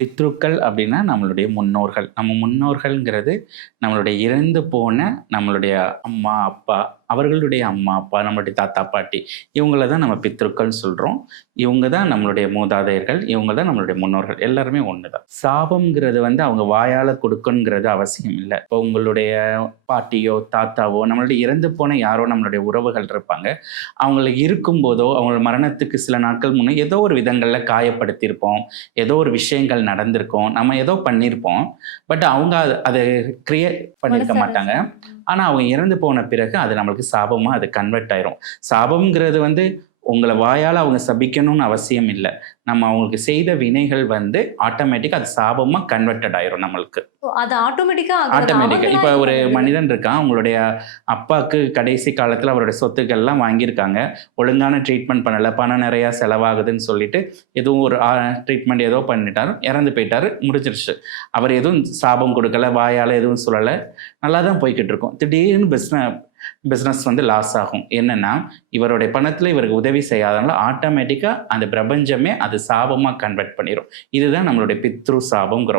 பித்ருக்கள் அப்படின்னா நம்மளுடைய முன்னோர்கள். நம்ம முன்னோர்கள்ங்கிறது நம்மளுடைய இறந்து போன நம்மளுடைய அம்மா, அப்பா, அவர்களுடைய அம்மா, அப்பா, நம்மளுடைய தாத்தா, பாட்டி இவங்கள தான் நம்ம பித்ருக்கள்னு சொல்றோம். இவங்க தான் நம்மளுடைய மூதாதையர்கள். இவங்க தான் நம்மளுடைய முன்னோர்கள். எல்லாருமே ஒண்ணு தான். சாபம்ங்கிறது வந்து அவங்க வாயால குடுக்கணுங்கிறது அவசியம் இல்ல. இப்போ உங்களுடைய பாட்டியோ, தாத்தாவோ, நம்மளுடைய இறந்து போன யாரோ நம்மளுடைய உறவுகள் இருப்பாங்க. அவங்கள இருக்கும்போதோ, அவங்க மரணத்துக்கு சில நாட்கள் முன்ன ஏதோ ஒரு விதங்கள்ல காயப்படுத்தியிருப்போம். ஏதோ ஒரு விஷயங்கள் நடந்திருக்கும். நம்ம ஏதோ பண்ணியிருப்போம். பட் அவங்க அத கிரியேட் பண்ணியிருக்க மனசார மாட்டாங்க. ம். ஆனா, அவங்க இறந்து போன பிறகு அது நம்மளுக்கு சாபமா அது கன்வெர்ட் ஆயிரும். சாபம்ங்கிறது வந்து உங்கள வாயால அவங்க சபிக்கணும்னு அவசியம் இல்ல. நம்ம அவங்களுக்கு செய்த வினைகள் வந்து ஆட்டோமேட்டிக்கா அது சாபமா கன்வெர்ட்டட் ஆயிரும் நம்மளுக்கு. ஓ! அது ஆட்டோமேட்டிக்கா ஆகுறது. ஆட்டோமேட்டிக்கா. அவங்களா இப்ப இது ஒரு பண்ணது. மனிதன் இருக்கான். அவங்களுடைய அப்பாக்கு கடைசி காலத்துல அவருடைய சொத்துக்கள்லாம் வாங்கியிருக்காங்க. ஒழுங்கான ட்ரீட்மெண்ட் பண்ணல. பணம் நெறையா செலவாகுதுன்னு சொல்லிட்டு, எதுவும் ஒரு ட்ரீட்மெண்ட் ஏதோ பண்ணிட்டாரு. இறந்து போயிட்டாரு. முடிஞ்சிருச்சு. அவர் எதுவும் சாபம் குடுக்கல. வாயால எதுவும் சொல்லல. நல்லா தான் போய்க்கிட்டு இருக்கும். திடீர்னு பிசினஸ் வந்து லாஸ் ஆகும். என்னன்னா, இவருடைய பணத்துல இவருக்கு உதவி செய்யாதனால ஆட்டோமேட்டிக்கா அந்த பிரபஞ்சமே அது சாபமா கன்வெர்ட் பண்ணிரும். இதுதான் நம்மளுடைய பித்ரு சாபம்ங்கிறோம்.